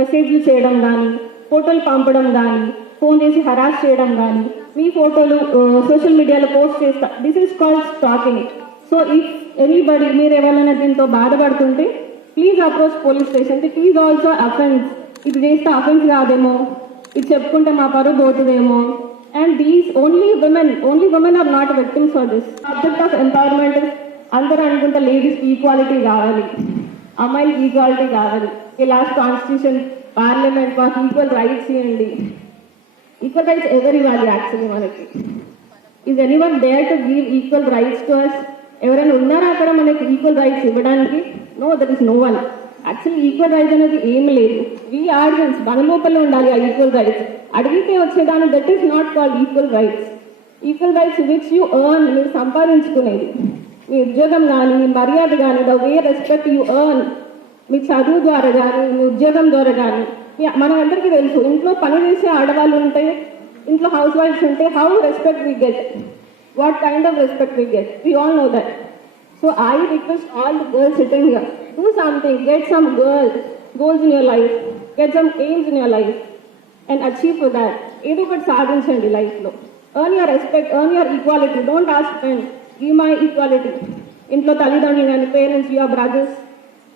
మెసేజ్లు చేయడం కానీ, ఫోటోలు పంపడం కానీ, ఫోన్ చేసి హరాస్ చేయడం కానీ, మీ ఫోటోలు సోషల్ మీడియాలో పోస్ట్ చేస్తా, this is called stalking. So if anybody మీరు ఎవరైనా దీంతో బాధపడుతుంటే please approach police station. It is also offence. ఇది చేస్తే అఫెన్స్ కాదేమో, ఇది చెప్పుకుంటే మా పరువు పోతుందేమో. And these only women are not victims for this. Subject of empowerment అందరూ అనుకుంటే లేడీస్కి ఈక్వాలిటీ కావాలి, అమ్మాయిలకి ఈక్వాలిటీ కావాలి. ఈ లాస్ట్ కాన్స్టిట్యూషన్ పార్లమెంట్ మాకు ఈక్వల్ రైట్స్ ఇవ్వండి. ఈక్వల్ రైట్స్ ఎవరు ఇవ్వాలి యాక్చువల్లీ మనకి? Is anyone dare to give equal rights to us? ఎవరైనా ఉన్నారా అక్కడ మనకి ఈక్వల్ రైట్స్ ఇవ్వడానికి? No, that is no one. Actually equal rights అనేది ఏం లేదు. వీ ఆడియన్స్ మన లోపల ఉండాలి ఆ ఈక్వల్ రైట్స్. అడిగితే వచ్చేదాన్ని that is not called equal rights. Equal rights which you earn, మీరు సంపాదించుకునేది, మీ ఉద్యోగం కానీ, మీ మర్యాద కానీ, the way respect you earn, మీ చదువు ద్వారా కానీ, మీ ఉద్యోగం ద్వారా కానీ. మనందరికీ తెలుసు, ఇంట్లో పని చేసే ఆడవాళ్ళు ఉంటే, ఇంట్లో హౌస్ వైఫ్స్ ఉంటే, how respect we get, what kind of respect we get, we all know that. So I request all the girls sitting here, do something, get some goals in your life, get some aims in your life and achieve for that. Edo okati sadhinchandi life lo. Earn your respect, earn your equality. Don't ask friends, give my equality. Intlo talidandru and parents, your brothers,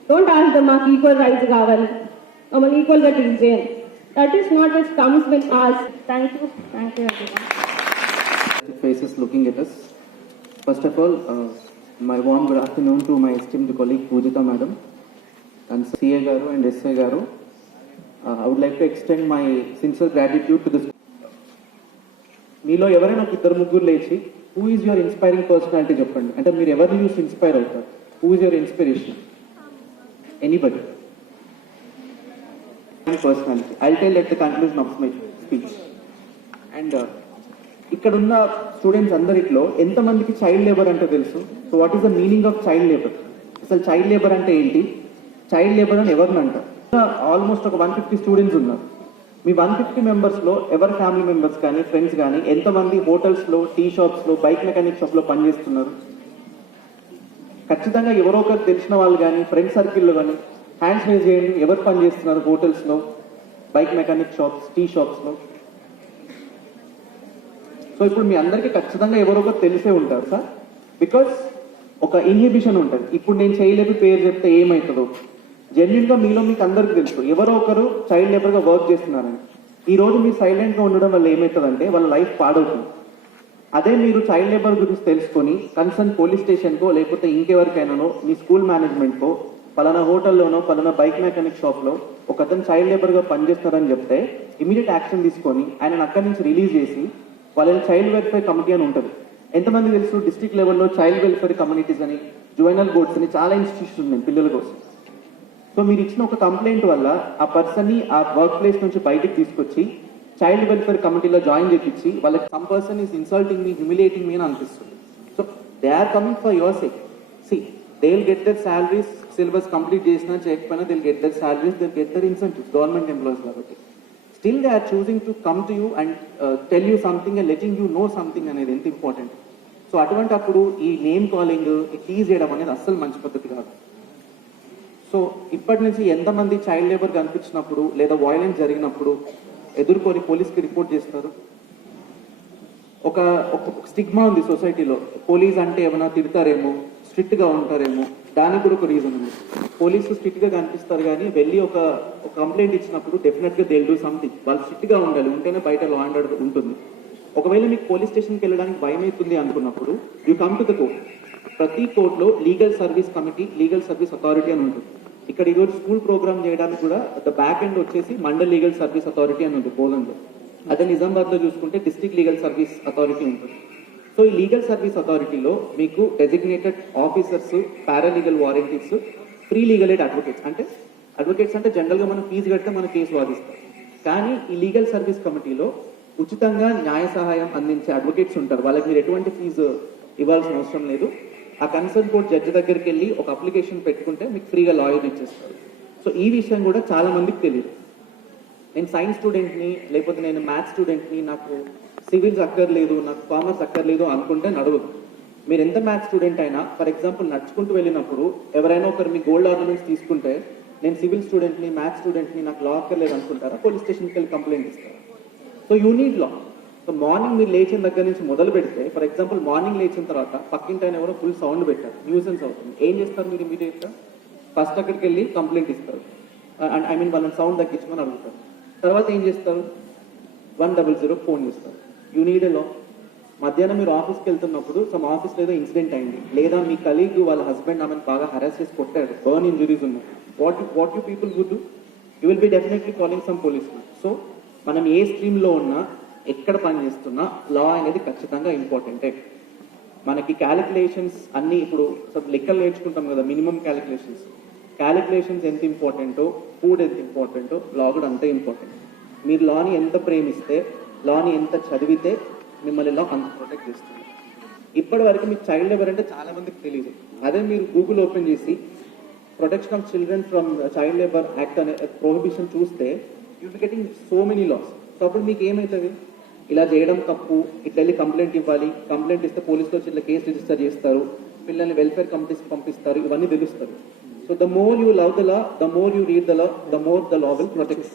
don't ask them maku equal rights kavali, mamalu equal ga treat cheyandi. That is not which comes with us. Thank you everyone. Faces looking at us. First of all, my warm good afternoon to my esteemed colleague Pujita madam and CA garu and SA garu. I would like to extend my sincere gratitude to this. మీలో ఎవరైనా ఒక ఇద్దరు ముగ్గురు లేచి who is your inspiring personality చెప్పండి అంటే మీరు ఎవరిని చూసి ఇన్స్పైర్ అవుతారు? Who is your inspiration? Anybody? Personality. I tell at the conclusion of my speech. And ఇక్కడ ఉన్న స్టూడెంట్స్ అందరిలో ఎంతమందికి చైల్డ్ లేబర్ అంటే తెలుసు? So what is the meaning of child labour? అసలు చైల్డ్ లేబర్ అంటే ఏంటి? చైల్డ్ లేబర్ అని ఎవరిని అంటారు? ఆల్మోస్ట్ ఒక 150 స్టూడెంట్స్ ఉన్నారు. మీ 150 మెంబర్స్లో ఎవరి ఫ్యామిలీ మెంబర్స్ కానీ ఫ్రెండ్స్ కానీ ఎంతమంది హోటల్స్లో, టీ షాప్స్లో, బైక్ మెకానిక్ షాప్లో పనిచేస్తున్నారు? ఖచ్చితంగా ఎవరో ఒకరు తెలిసిన వాళ్ళు కానీ ఫ్రెండ్ సర్కిల్లో కానీ హ్యాండ్స్ రేజ్ చేయండి. ఎవరు పనిచేస్తున్నారు హోటల్స్లో, బైక్ మెకానిక్ షాప్స్, టీ షాప్స్లో? సో ఇప్పుడు మీ అందరికీ ఖచ్చితంగా ఎవరో ఒకరు తెలిసే ఉంటారు సార్. బికాస్ ఒక ఇన్హిబిషన్ ఉంటుంది. ఇప్పుడు నేను చేయలేని పేరు చెప్తే ఏమవుతుందో జెన్యున్గా మీలో మీకు అందరికీ తెలుసు ఎవరో ఒకరు చైల్డ్ లేబర్గా వర్క్ చేస్తున్నారని. ఈ రోజు మీరు సైలెంట్గా ఉండడం వల్ల ఏమవుతుందంటే వాళ్ళ లైఫ్ పాడవుతుంది. అదే మీరు చైల్డ్ లేబర్ గురించి తెలుసుకొని కన్సర్న్ పోలీస్ స్టేషన్కో లేకపోతే ఇంకెవరికైనానో మీ స్కూల్ మేనేజ్మెంట్కో పలానా హోటల్లోనో పలానా బైక్ మెకానిక్ షాప్లో ఒక అతను చైల్డ్ లేబర్గా పనిచేస్తారని చెప్తే ఇమీడియట్ యాక్షన్ తీసుకొని ఆయనను అక్కడి నుంచి రిలీజ్ చేసి వాళ్ళని చైల్డ్ వెల్ఫేర్ కమిటీ అని ఉంటుంది. ఎంతమంది తెలుసు? డిస్ట్రిక్ట్ లెవెల్లో చైల్డ్ వెల్ఫేర్ కమ్యూనిటీస్ అని, జువెనల్ బోర్డ్స్ అని చాలా ఇన్స్టిట్యూషన్స్ ఉన్నాయి పిల్లల కోసం. సో మీరు ఇచ్చిన ఒక కంప్లైంట్ వల్ల ఆ పర్సన్ని ఆ వర్క్ ప్లేస్ నుంచి బయటికి తీసుకొచ్చి చైల్డ్ వెల్ఫేర్ కమిటీలో జాయిన్ చేయించి వాళ్ళకి some person is insulting me, humiliating me అని అనిపిస్తుంది. So they are coming for your sake. See they will get their salaries, syllabus complete చేసినా చేయకపోయినా they will get their salaries, they will get their incentives, government employees కాబట్టి. Still they are choosing to come to you and tell you something and letting you know something అనేది ఎంత important. So అటువంటి అప్పుడు ఈ name calling, ఈ tease చేయడం అనేది అస్సలు మంచి పద్ధతి కాదు. సో ఇప్పటి నుంచి ఎంతమంది చైల్డ్ లేబర్ కనిపించినప్పుడు లేదా వయలెన్స్ జరిగినప్పుడు ఎదుర్కొని పోలీస్కి రిపోర్ట్ చేస్తారు? ఒక స్టిగ్మా ఉంది సొసైటీలో. పోలీస్ అంటే ఏమైనా తిడతారేమో, స్ట్రిక్ట్గా ఉంటారేమో. దానికి కూడా ఒక రీజన్ ఉంది. పోలీసులు స్ట్రిక్ట్గా కనిపిస్తారు కానీ వెళ్ళి ఒక కంప్లైంట్ ఇచ్చినప్పుడు డెఫినెట్గా దే విల్ డూ సంథింగ్. వాళ్ళు స్ట్రిక్ట్గా ఉండాలి, ఉంటేనే బయట లా అండ్ ఆర్డర్ ఉంటుంది. ఒకవేళ మీకు పోలీస్ స్టేషన్కి వెళ్ళడానికి భయం అవుతుంది అనుకున్నప్పుడు you come to the court. ప్రతి కోర్టులో legal service committee, legal service authority అని ఉంటుంది. ఇక్కడ ఈరోజు స్కూల్ ప్రోగ్రామ్ చేయడానికి కూడా ద బ్యాక్ ఎండ్ వచ్చేసి మండల్ లీగల్ సర్వీస్ అథారిటీ అని ఉంది పోలంలో. అదే నిజామాబాద్లో చూసుకుంటే డిస్ట్రిక్ట్ లీగల్ సర్వీస్ అథారిటీ ఉంటుంది. సో ఈ లీగల్ సర్వీస్ అథారిటీలో మీకు designated officers, paralegal warranties, free legal aid advocates. అంటే అడ్వకేట్స్ అంటే జనరల్గా మనం ఫీజు కడితే మన కేసు వాదిస్తాం. కానీ ఈ లీగల్ సర్వీస్ కమిటీలో ఉచితంగా న్యాయ సహాయం అందించే అడ్వకేట్స్ ఉంటారు. వాళ్ళకి మీరు ఎటువంటి ఫీజు ఇవ్వాల్సిన అవసరం లేదు. ఆ కన్సర్న్ కోర్ట్ జడ్జి దగ్గరికి వెళ్ళి ఒక అప్లికేషన్ పెట్టుకుంటే మీకు ఫ్రీగా లాయర్ ఇచ్చేస్తారు. సో ఈ విషయం కూడా చాలా మందికి తెలియదు. నేను సైన్స్ స్టూడెంట్ని లేకపోతే నేను మ్యాథ్స్ స్టూడెంట్ని, నాకు సివిల్స్ అక్కర్లేదు, నాకు కామర్స్ అక్కర్లేదు అనుకుంటే నడవదు. మీరు ఎంత మ్యాథ్స్ స్టూడెంట్ అయినా ఫర్ ఎగ్జాంపుల్ నడుచుకుంటూ వెళ్ళినప్పుడు ఎవరైనా ఒకరు మీ గోల్డ్ ఆర్నమెంట్స్ తీసుకుంటే నేను సివిల్ స్టూడెంట్ని, మ్యాథ్స్ స్టూడెంట్ని, నాకు లా అక్కర్లేదు అనుకుంటారా? పోలీస్ స్టేషన్కి వెళ్ళి కంప్లైంట్ ఇస్తారా? So you need law. So morning మీరు లేచిన దగ్గర నుంచి మొదలు పెడితే, ఫర్ ఎగ్జాంపుల్ మార్నింగ్ లేచిన తర్వాత పక్కింటి ఆయన ఎవరో ఫుల్ సౌండ్ పెట్టారు, న్యూసెన్స్ అవుతుంది, ఏం చేస్తారు మీరు ఇమీడియట్గా? ఫస్ట్ అక్కడికి వెళ్ళి కంప్లైంట్ ఇస్తారు, అండ్ ఐ మీన్ వాళ్ళని సౌండ్ తగ్గించమని అడుగుతారు. తర్వాత ఏం చేస్తారు? 100 ఫోన్ చేస్తారు. యూ నీడ్ ఎ లా. మధ్యాహ్నం మీరు ఆఫీస్కి వెళ్తున్నప్పుడు సమ్ ఆఫీస్లో ఏదో ఇన్సిడెంట్ అయింది, లేదా మీ కలీగ్ వాళ్ళ హస్బెండ్ ఆమెను బాగా హరాస్ చేసి కొట్టాడు, బర్న్ ఇంజురీస్ ఉన్నాయి, what you people would do? You will be definitely calling some police. So మనం ఏ స్ట్రీమ్లో ఉన్నా, ఎక్కడ పని చేస్తున్నా, లా అనేది ఖచ్చితంగా ఇంపార్టెంటే. మనకి క్యాలిక్యులేషన్స్ అన్నీ ఇప్పుడు లెక్కలు నేర్చుకుంటాం కదా, మినిమం క్యాలిక్యులేషన్స్ ఎంత ఇంపార్టెంటో, ఫుడ్ ఎంత ఇంపార్టెంటో, లా కూడా అంతే ఇంపార్టెంట్. మీరు లాని ఎంత ప్రేమిస్తే, లాని ఎంత చదివితే మిమ్మల్ని లా అంత ప్రొటెక్ట్ చేస్తుంది. ఇప్పటి వరకు మీకు చైల్డ్ లేబర్ అంటే చాలా మందికి తెలియదు. అదే మీరు గూగుల్ ఓపెన్ చేసి protection of children from child labour act అనే ప్రొహిబిషన్ చూస్తే you be getting so many laws. So అప్పుడు మీకు ఏమవుతుంది? ఇలా చేయడం తప్పు, ఇట్లా వెళ్ళి కంప్లైంట్ ఇవ్వాలి, కంప్లైంట్ ఇస్తే పోలీసులో వచ్చి ఇట్లా కేసు రిజిస్టర్ చేస్తారు, పిల్లల్ని వెల్ఫేర్ కమిటీస్కి పంపిస్తారు, ఇవన్నీ తెలుస్తారు. So the more you love the law, the more you read the law, the more the law will protect.